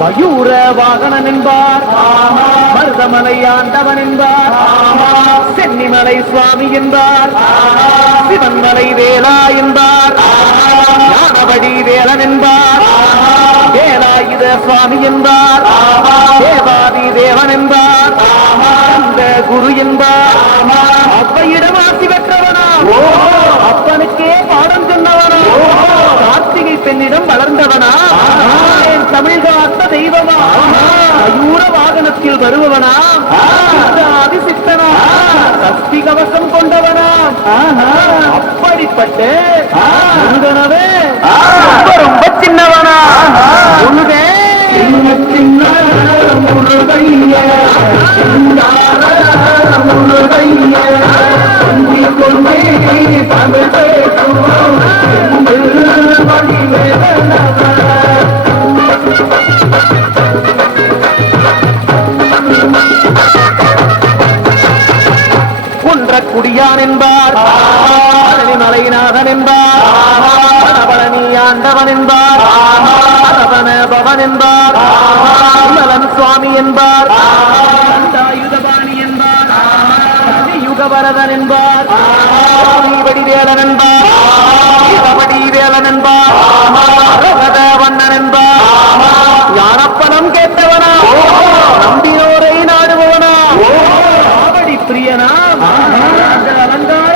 மயூர வாகனன் என்பார், மருதமலை ஆண்டவன் என்பார், சென்னிமலை சுவாமி என்பார், சிவன்மலை வேலா என்பார், ஞானவடி வேலன் என்பார், வேலாயுத சுவாமி என்பார், தேவாதி தேவன் என்பார், அந்த குரு என்பார், அப்பையிடம் ஆசி பெற்றவனா, அப்பனுக்கே பாடம் சொன்னவனா, கார்த்திகை பெண்ணிடம் வளர்ந்தவனா, என் தமிழ் காத்த தெய்வமா, மயூர வாகனத்தில் வருபவனா, அதிசித்தனா, சக்தி கவசம் கொண்டவனா, அப்படிப்பட்ட ரொம்ப சின்னவனா முருகே, சின்ன முருகைய முருகைய கொண்டே தமிழ் பேசும் குடியான் என்பார், மலைநாதன் என்பார், பழனி ஆண்டவன் என்பார், பவன் என்பார், மலன் சுவாமி என்பார், யுகபாணி என்பார், யுகவரதன் என்பார், வடிவேலன் என்பார்,